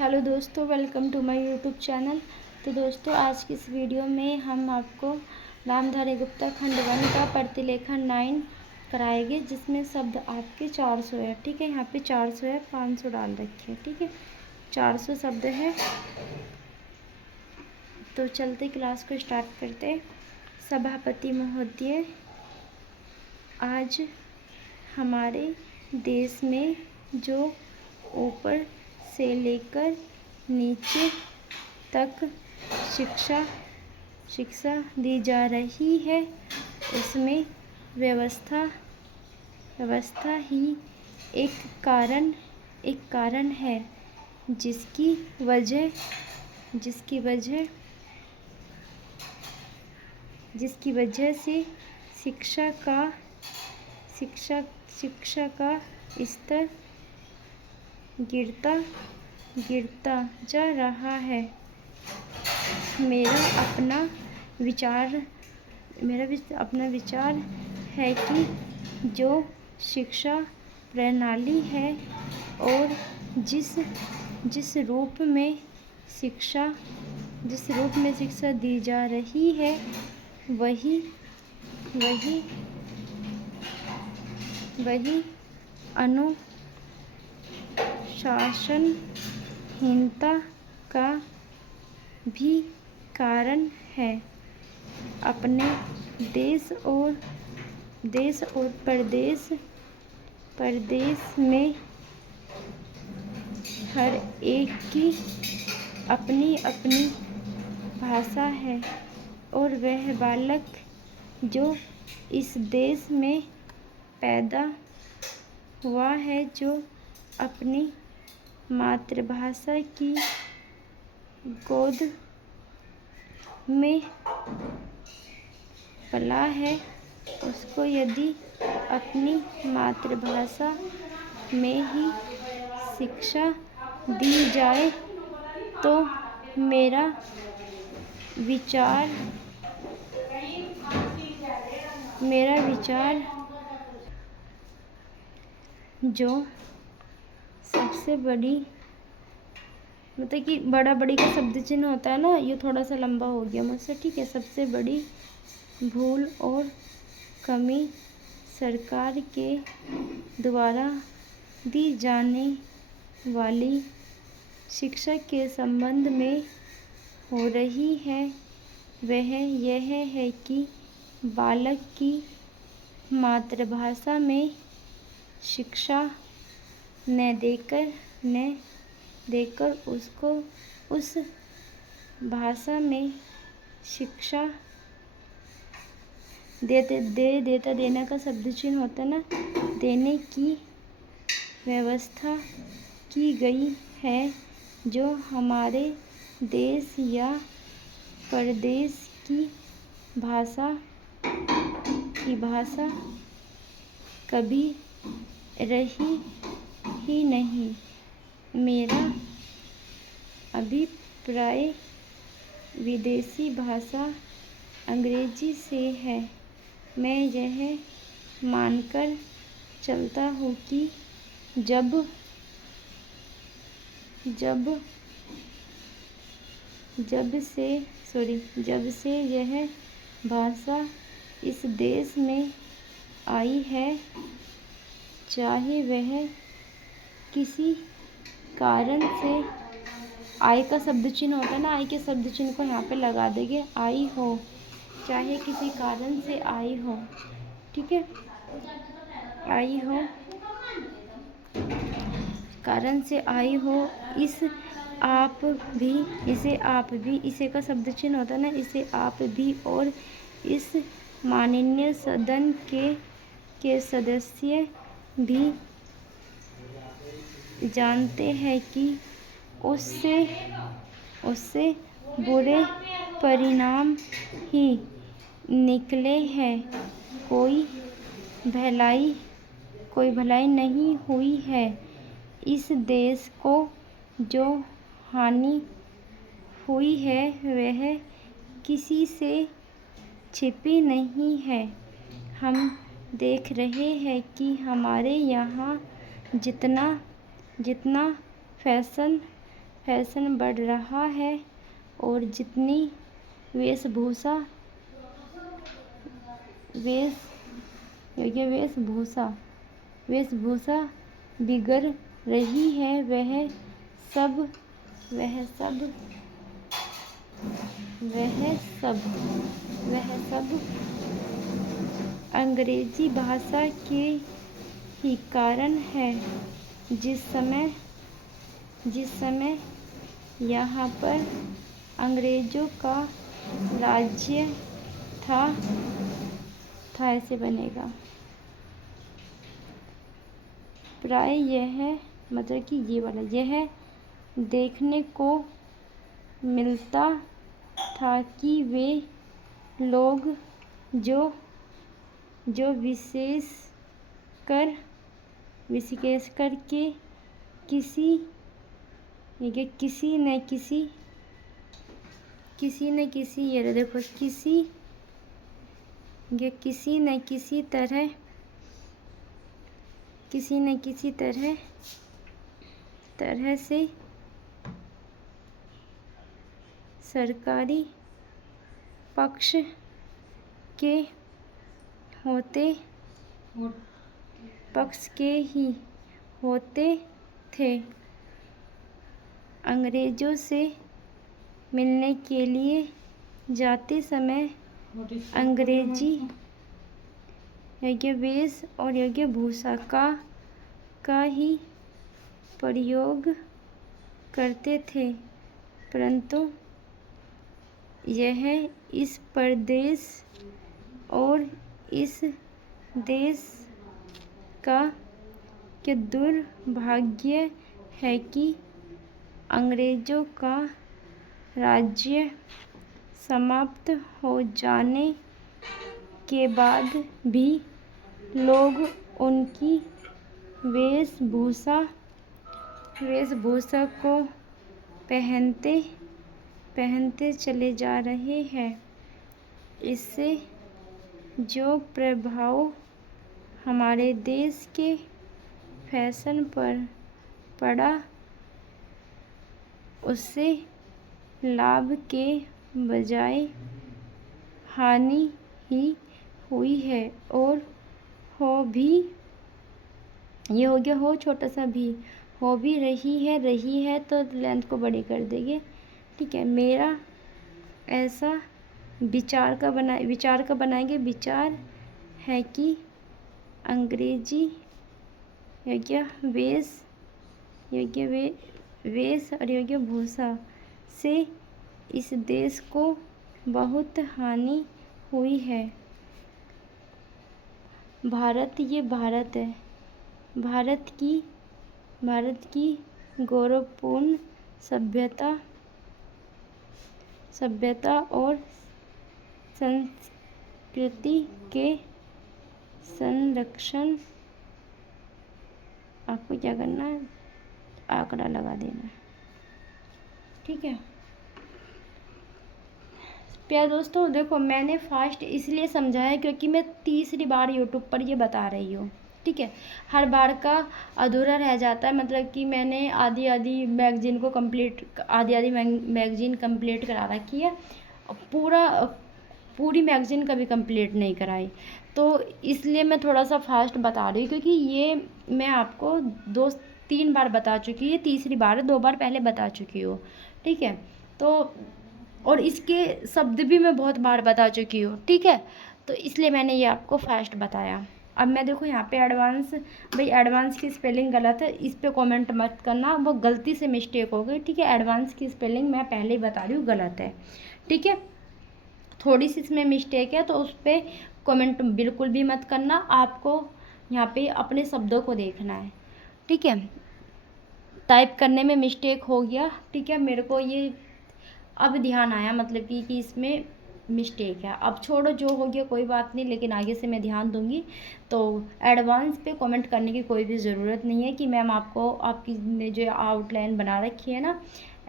Hello दोस्तों, welcome to my YouTube channel. तो दोस्तों, आज की इस वीडियो में हम आपको रामधारी गुप्ता खंड 1 का प्रतिलेखन 9 कराएंगे, जिसमें शब्द आपके 400 है। ठीक है, यहाँ पे 400 है, 500 डाल रखे हैं। ठीक है, 400 शब्द है। तो चलते क्लास को स्टार्ट करते। सभापति महोदय, आज हमारे देश में जो ऊपर से लेकर नीचे तक शिक्षा दी जा रही है, उसमें व्यवस्था ही एक कारण है, जिसकी वजह से शिक्षा का स्तर गिरता जा रहा है। मेरा अपना विचार है कि जो शिक्षा प्रणाली है और जिस रूप में शिक्षा दी जा रही है, वही अनुशासनहीनता का भी कारण है। अपने देश और प्रदेश में हर एक की अपनी अपनी भाषा है, और वह बालक जो इस देश में पैदा हुआ है, जो अपनी मातृभाषा की गोद में पला है, उसको यदि अपनी मातृभाषा में ही शिक्षा दी जाए, तो मेरा विचार जो सबसे बड़ी, मतलब कि बड़ा बड़ी का शब्द चिन्ह होता है ना, ये थोड़ा सा लंबा हो गया मुझसे। ठीक है, सबसे बड़ी भूल और कमी सरकार के द्वारा दी जाने वाली शिक्षा के संबंध में हो रही है, वह यह है कि बालक की मातृभाषा में शिक्षा न देकर उसको उस भाषा में शिक्षा देने का शब्द चिन्ह होता है ना, देने की व्यवस्था की गई है, जो हमारे देश या प्रदेश की भाषा कभी रही ही नहीं। मेरा अभिप्राय विदेशी भाषा अंग्रेजी से है। मैं यह मानकर चलता हूँ कि जब से यह भाषा इस देश में आई है, चाहे वह किसी कारण से, आई का शब्द चिन्ह होता है ना, आई के शब्द चिन्ह को यहाँ पे लगा देंगे, आई हो, चाहे किसी कारण से आई हो। ठीक है, आई हो, कारण से आई हो, इसे आप भी, इसे का शब्द चिन्ह होता है ना, इसे आप भी और इस माननीय सदन के सदस्य भी जानते हैं कि उससे बुरे परिणाम ही निकले हैं। कोई भलाई नहीं हुई है। इस देश को जो हानि हुई है, वह किसी से छिपी नहीं है। हम देख रहे हैं कि हमारे यहाँ जितना फैशन फैशन बढ़ रहा है और जितनी वेशभूषा वेशभूषा बिगड़ रही है वह सब वह सब अंग्रेजी भाषा के ही कारण है। जिस समय यहाँ पर अंग्रेजों का राज्य था ऐसे बनेगा। प्राय यह मतलब कि ये वाला यह देखने को मिलता था कि वे लोग जो विशेष करके किसी न किसी तरह से सरकारी पक्ष के ही होते थे। अंग्रेजों से मिलने के लिए जाते समय अंग्रेजी वेश और वेशभूषा का ही प्रयोग करते थे, परंतु यह इस प्रदेश और इस देश का दुर्भाग्य है कि अंग्रेजों का राज्य समाप्त हो जाने के बाद भी लोग उनकी वेशभूषा को पहनते चले जा रहे हैं। इससे जो प्रभाव हमारे देश के फैशन पर पड़ा उससे लाभ के बजाय हानि ही हुई है। और हो छोटा सा भी हो भी रही है तो लेंथ को बड़ी कर देंगे। ठीक है, मेरा ऐसा विचार का बनाएंगे। विचार है कि अंग्रेजी वेश और वेशभूषा से इस देश को बहुत हानि हुई है। भारत है। भारत की गौरवपूर्ण सभ्यता और संस्कृति के संरक्षण आपको क्या करना है, आंकड़ा लगा देना है। ठीक है प्यारे दोस्तों, देखो मैंने फास्ट इसलिए समझाया क्योंकि मैं तीसरी बार यूट्यूब पर ये बता रही हूँ। ठीक है, हर बार का अधूरा रह जाता है, मतलब कि मैंने आधी मैगजीन कंप्लीट करा रखी है, पूरी मैगजीन कभी कंप्लीट नहीं कराई, तो इसलिए मैं थोड़ा सा फास्ट बता रही हूँ क्योंकि ये मैं आपको 2-3 बार बता चुकी है, तीसरी बार है, 2 बार पहले बता चुकी हूँ। ठीक है, तो और इसके शब्द भी मैं बहुत बार बता चुकी हूँ। ठीक है, तो इसलिए मैंने ये आपको फास्ट बताया। अब मैं देखो यहाँ पे एडवांस की स्पेलिंग गलत है, इस पे कमेंट मत करना, वो गलती से मिस्टेक हो गई। ठीक है, एडवांस की स्पेलिंग मैं पहले ही बता रही हूँ गलत है। ठीक है, थोड़ी सी इसमें मिस्टेक है तो उस पर कमेंट बिल्कुल भी मत करना, आपको यहाँ पे अपने शब्दों को देखना है। ठीक है, टाइप करने में मिस्टेक हो गया। ठीक है, मेरे को ये अब ध्यान आया, मतलब कि इसमें मिस्टेक है। अब छोड़ो, जो हो गया कोई बात नहीं, लेकिन आगे से मैं ध्यान दूंगी। तो एडवांस पे कमेंट करने की कोई भी ज़रूरत नहीं है कि मैम आपकी ने जो आउटलाइन बना रखी है ना,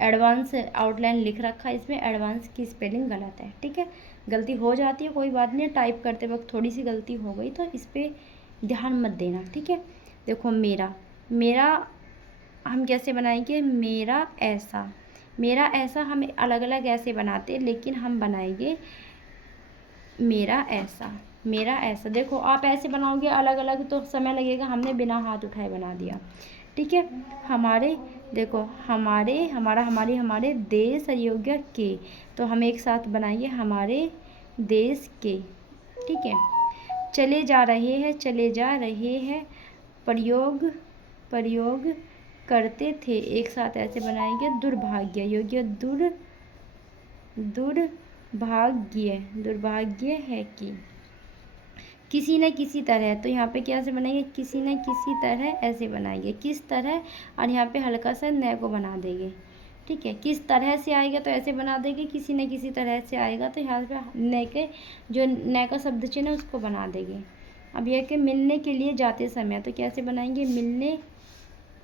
एडवांस आउटलाइन लिख रखा है, इसमें एडवांस की स्पेलिंग गलत है। ठीक है, गलती हो जाती है, कोई बात नहीं, टाइप करते वक्त थोड़ी सी गलती हो गई तो इस पर ध्यान मत देना। ठीक है, देखो मेरा हम कैसे बनाएंगे, मेरा ऐसा। मेरा ऐसा हम अलग अलग ऐसे बनाते हैं, लेकिन हम बनाएंगे मेरा ऐसा। मेरा ऐसा, देखो आप ऐसे बनाओगे अलग अलग तो समय लगेगा, हमने बिना हाथ उठाए बना दिया। ठीक है, हमारे, देखो हमारे, हमारा, हमारी, हमारे देश और योग्य के, तो हम एक साथ बनाएंगे हमारे देश के। ठीक है, चले जा रहे हैं, चले जा रहे हैं, प्रयोग, प्रयोग करते थे, एक साथ ऐसे बनाएंगे दुर्भाग्य योग्य दुर्भाग्य, दुर्भाग्य है कि, किसी न किसी तरह, तो यहाँ पे कैसे बनाएंगे, किसी न किसी तरह ऐसे बनाएंगे, किस तरह, और यहाँ पे हल्का सा न को बना देंगे। ठीक है, किस तरह से आएगा तो ऐसे बना देंगे, किसी न किसी तरह से आएगा तो यहाँ पे न के जो न का शब्द चिन्ह है उसको बना देंगे। अब यह कि मिलने के लिए जाते समय, तो कैसे बनाएंगे, मिलने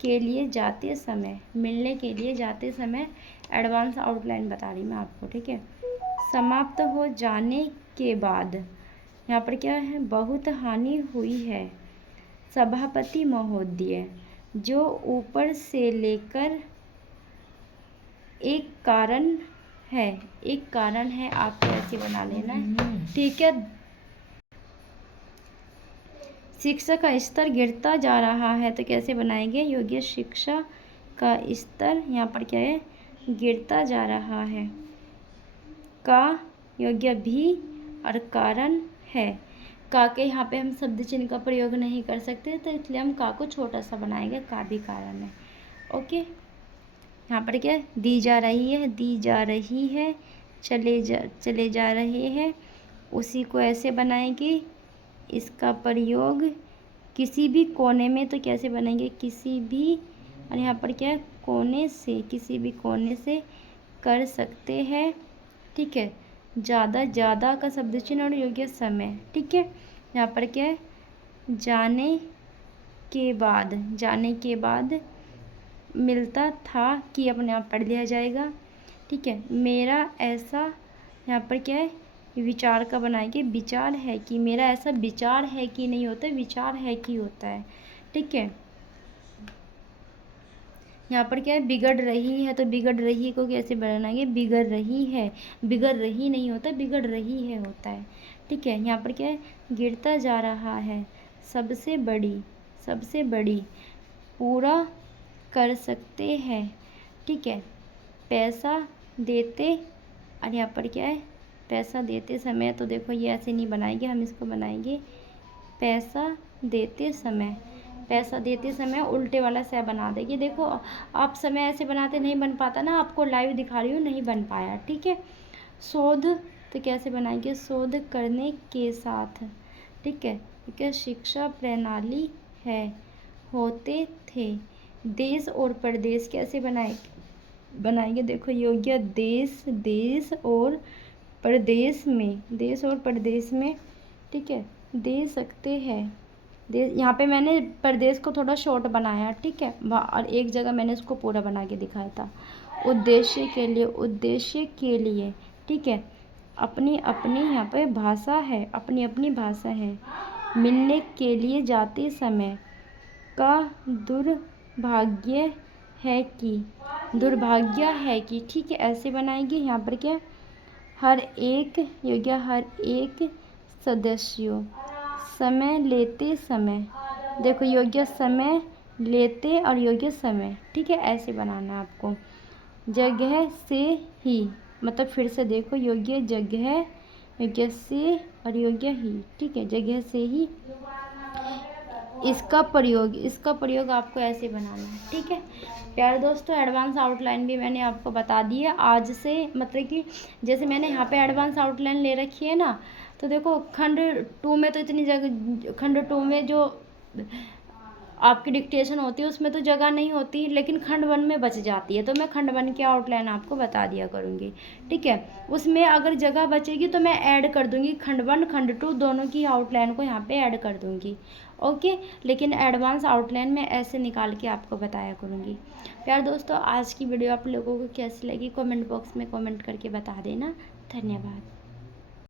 के लिए जाते समय, मिलने के लिए जाते समय, एडवांस आउटलाइन बता रही मैं आपको। ठीक है, समाप्त हो जाने के बाद, यहाँ पर क्या है, बहुत हानि हुई है, सभापति महोदय, जो ऊपर से लेकर एक कारण है, एक कारण है, आपको ऐसे बना लेना है। ठीक है, शिक्षा का स्तर गिरता जा रहा है, तो कैसे बनाएंगे, योग्य शिक्षा का स्तर, यहाँ पर क्या है, गिरता जा रहा है, का योग्य भी और कारण है। का के यहाँ पे हम शब्द चिन्ह का प्रयोग नहीं कर सकते, तो इसलिए हम का को छोटा सा बनाएंगे, का भी कारण है। ओके, यहाँ पर क्या दी जा रही है, दी जा रही है, चले जा रहे हैं, उसी को ऐसे बनाएंगे, इसका प्रयोग किसी भी कोने में, तो कैसे बनाएंगे, किसी भी, और यहाँ पर क्या है, कोने से, किसी भी कोने से कर सकते हैं। ठीक है, ज़्यादा, ज़्यादा का शब्द चिन्ह और योग्य समय। ठीक है, यहाँ पर क्या है, जाने के बाद, जाने के बाद मिलता था कि अपने आप पढ़ लिया जाएगा। ठीक है, मेरा ऐसा, यहाँ पर क्या है, विचार का बनाएंगे, विचार है कि, मेरा ऐसा विचार है कि नहीं होता, विचार है कि होता है। ठीक है, यहाँ पर क्या है, बिगड़ रही है, तो बिगड़ रही को कैसे बनाएंगे, बिगड़ रही है, बिगड़ रही नहीं होता, बिगड़ रही है होता है। ठीक है, यहाँ पर क्या है, गिरता जा रहा है, सबसे बड़ी, सबसे बड़ी, पूरा कर सकते हैं। ठीक है, पैसा देते, और यहाँ पर क्या है, पैसा देते समय, तो देखो ये ऐसे नहीं बनाएंगे, हम इसको बनाएंगे पैसा देते समय। पैसा देते समय उल्टे वाला स बना देंगे। देखो आप समय ऐसे बनाते नहीं बन पाता ना, आपको लाइव दिखा रही हूँ, नहीं बन पाया। ठीक है, शोध, तो कैसे बनाएंगे, शोध करने के साथ। ठीक है, ठीक है, शिक्षा प्रणाली है, होते थे, देश और प्रदेश कैसे बनाएंगे, देखो योग्य देश, देश और प्रदेश में, देश और प्रदेश में। ठीक है, दे सकते हैं, दे, यहाँ पे मैंने प्रदेश को थोड़ा शॉर्ट बनाया। ठीक है, और एक जगह मैंने इसको पूरा बना के दिखाया था। उद्देश्य के लिए, उद्देश्य के लिए। ठीक है, अपनी अपनी यहाँ पे भाषा है, अपनी अपनी भाषा है, मिलने के लिए जाते समय, का दुर्भाग्य है कि, दुर्भाग्य है कि। ठीक है, ऐसे बनाएंगे। यहाँ पर क्या, हर एक योग्य, हर एक सदस्यों, समय लेते समय, देखो योग्य समय लेते और योग्य समय। ठीक है, ऐसे बनाना है आपको। जगह से ही, मतलब फिर से देखो, योग्य जगह, योग्य से और योग्य ही। ठीक है, जगह से ही, इसका प्रयोग, इसका प्रयोग आपको ऐसे बनाना है। ठीक है प्यारे दोस्तों, एडवांस आउटलाइन भी मैंने आपको बता दी है आज से। मतलब कि जैसे मैंने यहाँ पे एडवांस आउटलाइन ले रखी है ना, तो देखो खंड 2 में तो इतनी जगह, खंड 2 में जो आपकी डिक्टेशन होती है उसमें तो जगह नहीं होती, लेकिन खंड 1 में बच जाती है, तो मैं खंड 1 की आउटलाइन आपको बता दिया करूँगी। ठीक है, उसमें अगर जगह बचेगी तो मैं ऐड कर दूँगी, खंड 1 खंड 2 दोनों की आउटलाइन को यहाँ पे ऐड कर दूँगी। ओके, लेकिन एडवांस आउटलाइन में ऐसे निकाल के आपको बताया करूँगी। प्यारे दोस्तों, आज की वीडियो आप लोगों को कैसी लगी कमेंट बॉक्स में कमेंट करके बता देना। धन्यवाद।